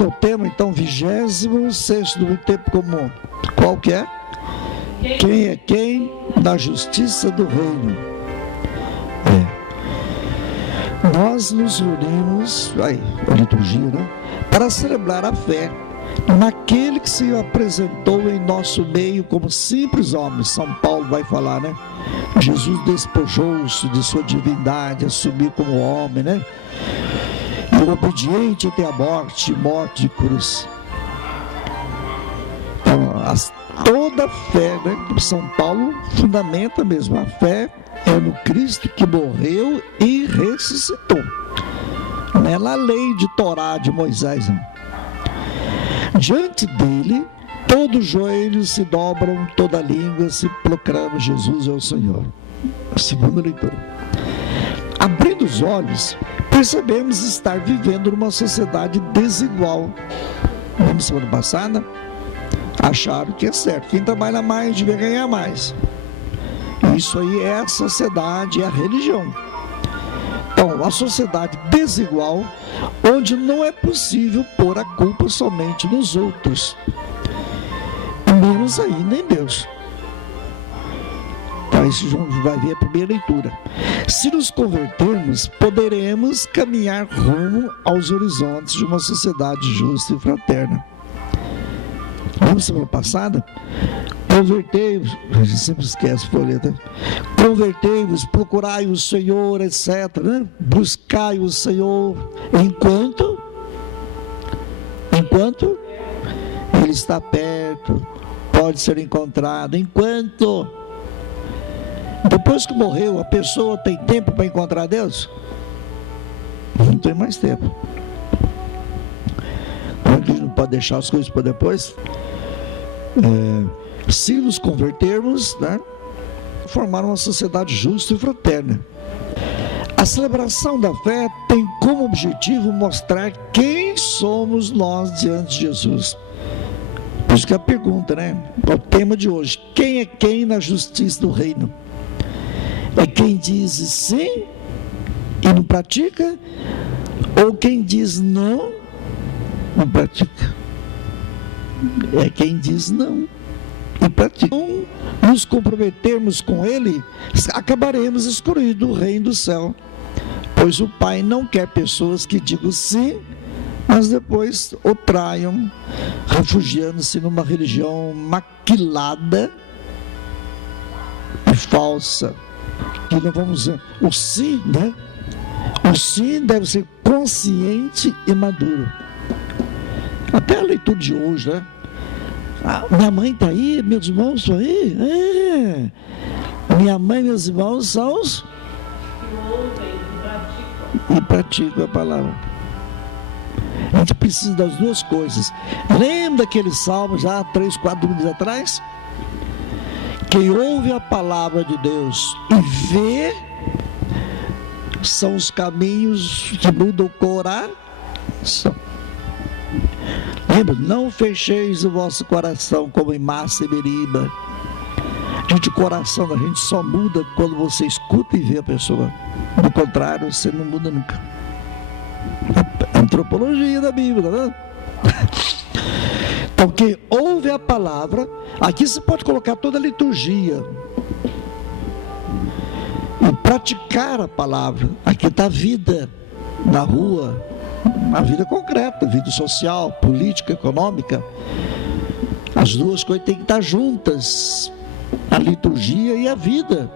que é o tema, então, 26º do tempo comum. Qual que é? Quem é quem na justiça do reino? Nós nos unimos, a liturgia, né? Para celebrar a fé naquele que se apresentou em nosso meio como simples homem. São Paulo vai falar, né? Jesus despojou-se de sua divindade, assumiu como homem, né? E obediente até a morte de cruz. Então, toda a fé, né? São Paulo fundamenta mesmo, a fé é no Cristo que morreu e ressuscitou. Não é na lei de Torá de Moisés, não. Diante dele, todos os joelhos se dobram, toda língua se proclama: Jesus é o Senhor. A segunda leitura. Abrindo os olhos, percebemos estar vivendo numa sociedade desigual. Na semana passada, acharam que é certo, quem trabalha mais devia ganhar mais. Isso aí é a sociedade, é a religião. Então, a sociedade desigual, onde não é possível pôr a culpa somente nos outros, menos aí nem Deus. Então, isso vai ver a primeira leitura. Se nos convertermos, poderemos caminhar rumo aos horizontes de uma sociedade justa e fraterna. Na semana passada, convertei-vos, a gente sempre esquece a folheta, convertei-vos, procurai o Senhor, etc., né? Buscai o Senhor enquanto Ele está perto, pode ser encontrado. Enquanto depois que morreu, a pessoa tem tempo para encontrar Deus? Não tem mais tempo. A gente não pode deixar as coisas para depois. Se nos convertermos, né, formar uma sociedade justa e fraterna. A celebração da fé tem como objetivo mostrar quem somos nós diante de Jesus. Por isso que é a pergunta, né? É o tema de hoje. Quem é quem na justiça do reino? É quem diz sim e não pratica? Ou quem diz não pratica? É quem diz não e pratica. Não nos comprometermos com Ele, acabaremos excluídos do reino do céu, pois o Pai não quer pessoas que digam sim, mas depois o traiam, refugiando-se numa religião maquilada e falsa. Que não vamos dizer, o sim, né? O sim deve ser consciente e maduro. Até a leitura de hoje, né? Minha mãe está aí, meus irmãos estão aí. Minha mãe e meus irmãos são os que ouvem e praticam a palavra. A gente precisa das duas coisas. Lembra daquele salmo já 3, 4 domingos atrás? Quem ouve a palavra de Deus e vê são os caminhos que mudam o coração. Lembra? Não fecheis o vosso coração como em Massa e Meriba. Gente, o coração da gente só muda quando você escuta e vê a pessoa. Do contrário, você não muda nunca. Antropologia da Bíblia, né? Então, quem ouve a palavra, aqui você pode colocar toda a liturgia e praticar a palavra. Aqui está a vida na rua, a vida concreta, vida social, política, econômica. As duas coisas têm que estar juntas, a liturgia e a vida.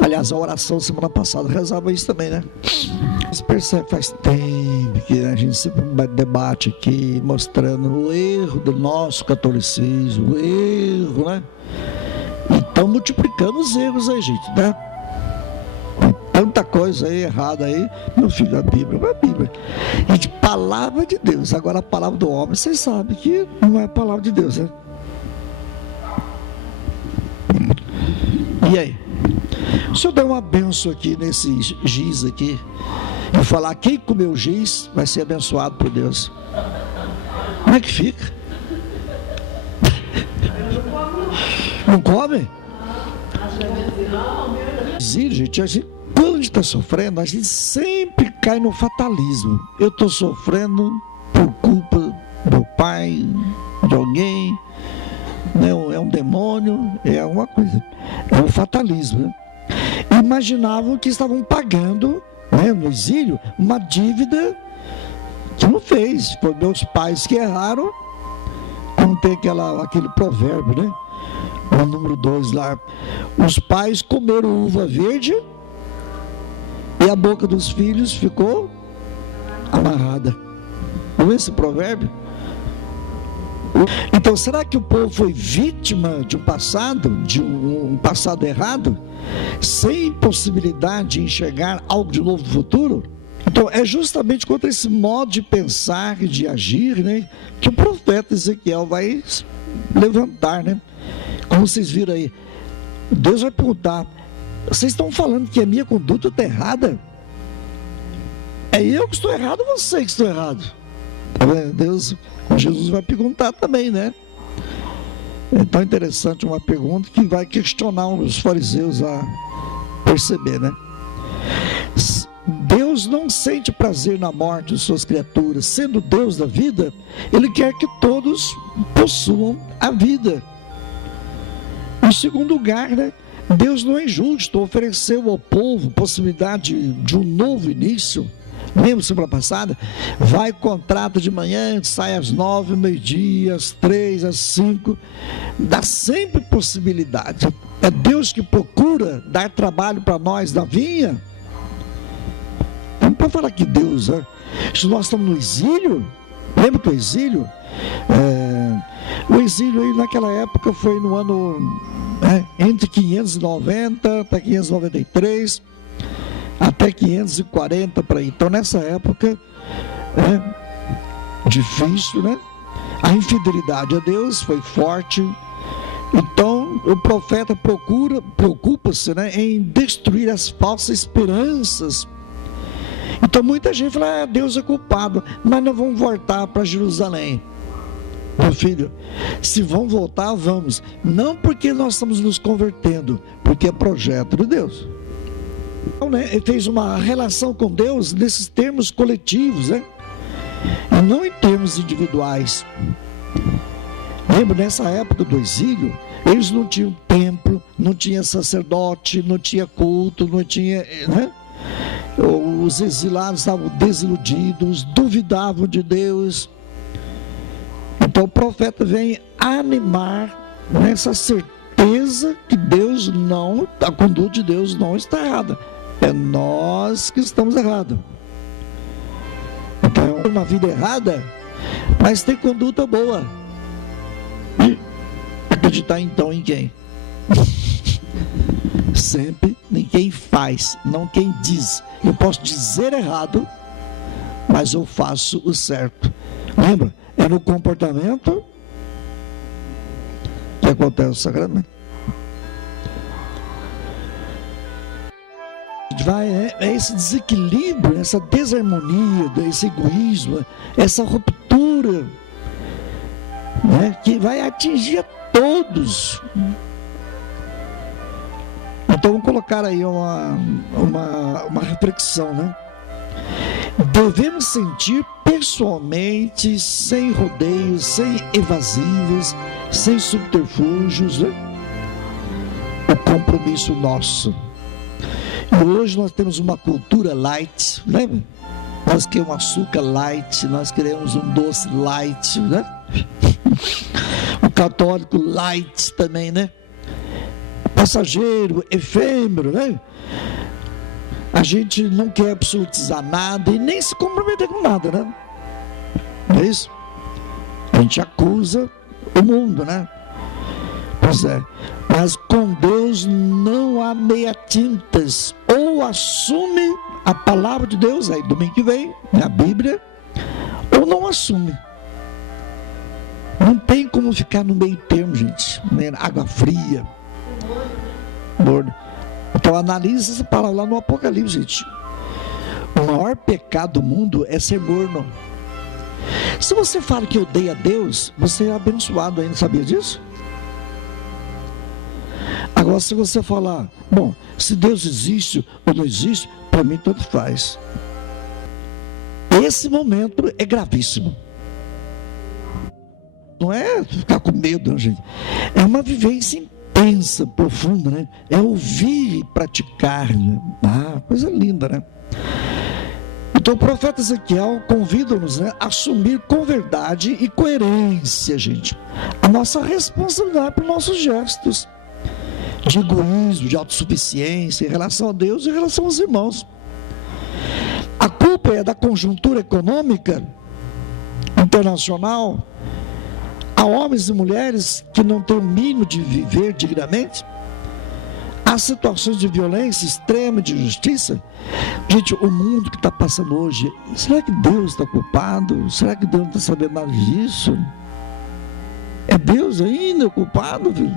Aliás, a oração semana passada rezava isso também, né? Você percebe, faz tempo que a gente sempre debate aqui, mostrando o erro do nosso catolicismo, o erro, né? E estão multiplicando os erros aí, gente, né? Tanta coisa aí errada aí, meu filho, a Bíblia é a Bíblia. Gente, palavra de Deus. Agora a palavra do homem, vocês sabem que não é a palavra de Deus, né? E aí? Se eu der uma benção aqui nesse giz aqui e falar quem comeu giz vai ser abençoado por Deus, como é que fica? Não come? Gente, a gente, quando a gente está sofrendo, a gente sempre cai no fatalismo. Eu estou sofrendo por culpa pai de alguém, né? É um demônio, é alguma coisa. É um fatalismo, né? Imaginavam que estavam pagando, né, no exílio, uma dívida que não fez. Foram meus pais que erraram, como tem aquele provérbio, né? O número 2 lá. Os pais comeram uva verde e a boca dos filhos ficou amarrada. Não é esse provérbio? Então, será que o povo foi vítima de um passado errado, sem possibilidade de enxergar algo de novo no futuro? Então, é justamente contra esse modo de pensar e de agir, né, que o profeta Ezequiel vai levantar, né? Como vocês viram aí, Deus vai perguntar: vocês estão falando que a minha conduta está errada? É eu que estou errado ou você que estou errado? Tá vendo? Jesus vai perguntar também, né? É tão interessante uma pergunta que vai questionar os fariseus a perceber, né? Deus não sente prazer na morte de suas criaturas. Sendo Deus da vida, Ele quer que todos possuam a vida. Em segundo lugar, né, Deus não é injusto, ofereceu ao povo possibilidade de um novo início. Lembra semana passada? Vai, contrata de manhã, sai às 9, meio-dia, às 3, às 5. Dá sempre possibilidade. É Deus que procura dar trabalho para nós da vinha. Não pode falar que Deus, né? Se nós estamos no exílio, lembra que o exílio? O exílio aí naquela época foi no ano entre 590 até 593. Até 540 para aí. Então nessa época difícil, né? A infidelidade a Deus foi forte. Então o profeta preocupa-se, né, em destruir as falsas esperanças. Então muita gente fala: Deus é culpado, mas não vamos voltar para Jerusalém. Meu filho, se vão voltar, vamos. Não porque nós estamos nos convertendo, porque é projeto de Deus. Então, né, ele fez uma relação com Deus nesses termos coletivos, né? E não em termos individuais. Lembra, nessa época do exílio, eles não tinham templo, não tinha sacerdote, não tinha culto, não tinha, né? Os exilados estavam desiludidos, duvidavam de Deus. Então o profeta vem animar nessa certeza que a conduta de Deus não está errada. É nós que estamos errados. Então, é uma vida errada, mas tem conduta boa. E acreditar então em quem? Sempre em quem faz, não quem diz. Eu posso dizer errado, mas eu faço o certo. Lembra? É no comportamento que acontece o sacramento. É esse desequilíbrio, essa desarmonia, esse egoísmo, essa ruptura, né, que vai atingir a todos. Então vamos colocar aí uma reflexão, né? Devemos sentir pessoalmente, sem rodeios, sem evasivos, sem subterfúgios, né, o compromisso nosso. E hoje nós temos uma cultura light, lembra? Nós queremos um açúcar light, nós queremos um doce light, né? O católico light também, né? Passageiro, efêmero, né? A gente não quer absolutizar nada e nem se comprometer com nada, né? Não é isso? A gente acusa o mundo, né? Pois é. Mas com Deus não há meia-tintas. Ou assume a palavra de Deus, aí domingo que vem, a Bíblia, ou não assume. Não tem como ficar no meio termo, gente. Água fria, morno. Então analise essa palavra lá no Apocalipse, gente. O maior pecado do mundo é ser morno. Se você fala que odeia a Deus, você é abençoado ainda, sabia disso? Agora, se você falar, bom, se Deus existe ou não existe, para mim tanto faz. Esse momento é gravíssimo. não é ficar com medo, não, gente. É uma vivência intensa, profunda, né? É ouvir e praticar, né? Coisa linda, né? Então o profeta Ezequiel convida-nos, né, a assumir com verdade e coerência, gente, a nossa responsabilidade por nossos gestos de egoísmo, de autossuficiência em relação a Deus e em relação aos irmãos. A culpa é da conjuntura econômica internacional. Há homens e mulheres que não têm o mínimo de viver dignamente. Há situações de violência extrema, de injustiça. Gente, o mundo que está passando hoje, será que Deus está culpado? Será que Deus não está sabendo nada disso? É Deus ainda o culpado, filho?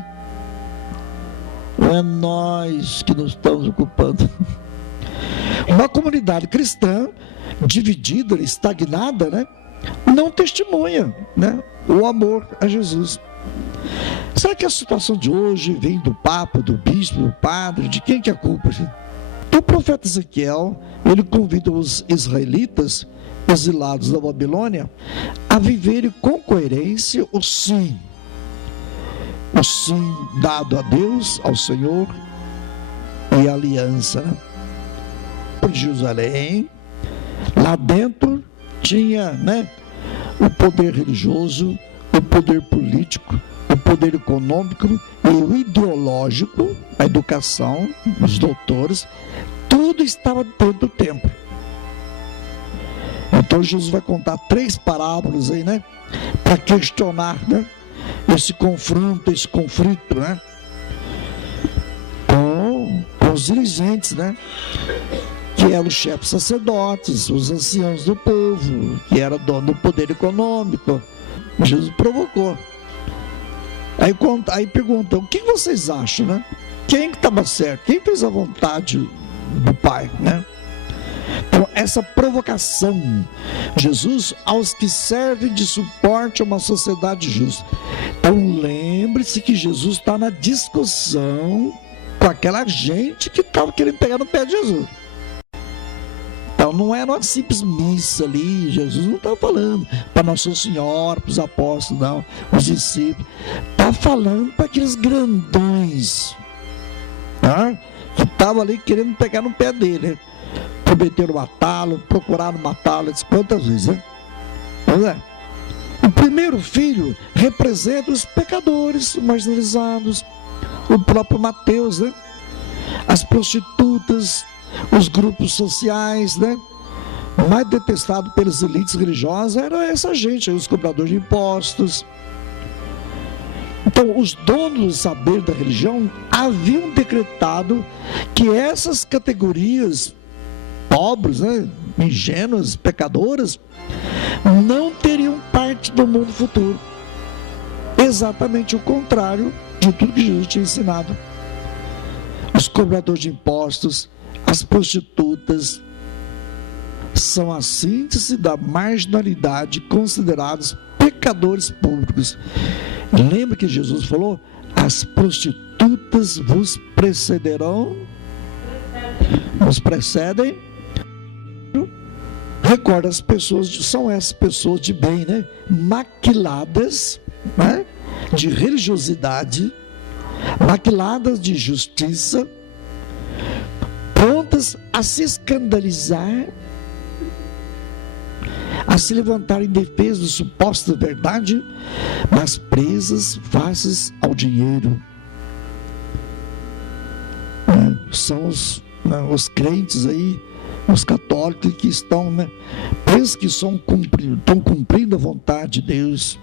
Ou é nós que nos estamos ocupando? Uma comunidade cristã dividida, estagnada, né, não testemunha, né, o amor a Jesus. Será que a situação de hoje vem do Papa, do Bispo, do Padre? De quem que é a culpa? Então, o profeta Ezequiel, ele convida os israelitas exilados da Babilônia a viverem com coerência o sim dado a Deus, ao Senhor e a aliança, né? Por Jerusalém, lá dentro tinha, né, o poder religioso, o poder político, o poder econômico e o ideológico, a educação, os doutores, tudo estava dentro do templo. Então Jesus vai contar 3 parábolas aí, né, para questionar, né, esse confronto, esse conflito, né, com os dirigentes, né, que eram os chefes sacerdotes, os anciãos do povo, que era dono do poder econômico. Jesus provocou. Aí perguntam, o que vocês acham, né? Quem que estava certo? Quem fez a vontade do Pai, né? Então, essa provocação, Jesus aos que servem de suporte a uma sociedade justa. Então, lembre-se que Jesus está na discussão com aquela gente que estava querendo pegar no pé de Jesus. Então, não era uma simples missa ali. Jesus não estava falando para Nossa Senhora, para os apóstolos, não, os discípulos. Está falando para aqueles grandões, né, que estavam ali querendo pegar no pé dele, né? Prometeram matá-lo, procuraram matá-lo, quantas vezes, né? Pois é. O primeiro filho representa os pecadores marginalizados, o próprio Mateus, né? As prostitutas, os grupos sociais, né? O mais detestado pelas elites religiosas era essa gente, os cobradores de impostos. Então, os donos do saber da religião haviam decretado que essas categorias pobres, né, ingênuas, pecadoras, não teriam parte do mundo futuro. Exatamente o contrário de tudo que Jesus tinha ensinado. Os cobradores de impostos, as prostitutas, são a síntese da marginalidade, considerados pecadores públicos. Lembra que Jesus falou? As prostitutas vos precederão, nos precedem. Recorda, as pessoas, são essas pessoas de bem, né? Maquiladas, né, de religiosidade, maquiladas de justiça, prontas a se escandalizar, a se levantar em defesa de suposta verdade, mas presas faces ao dinheiro. São os crentes aí, os católicos que estão, né, pensam que estão cumprindo a vontade de Deus.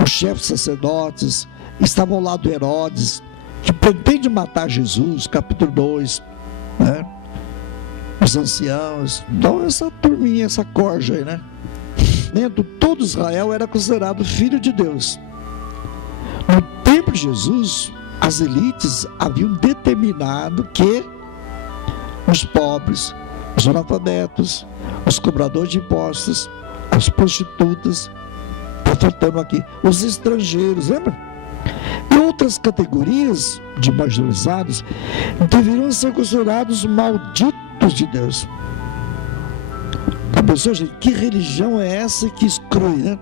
Os chefes sacerdotes estavam ao lado de Herodes, que pretende matar Jesus, capítulo 2, né? Os anciãos. Então, essa turminha, essa corja aí, né? Dentro, todo Israel era considerado filho de Deus. No tempo de Jesus, as elites haviam determinado que os pobres, os analfabetos, os cobradores de impostos, as prostitutas, está faltando aqui, os estrangeiros, lembra? E outras categorias de marginalizados deveriam ser considerados malditos de Deus. A pessoa, gente, que religião é essa que exclui, né?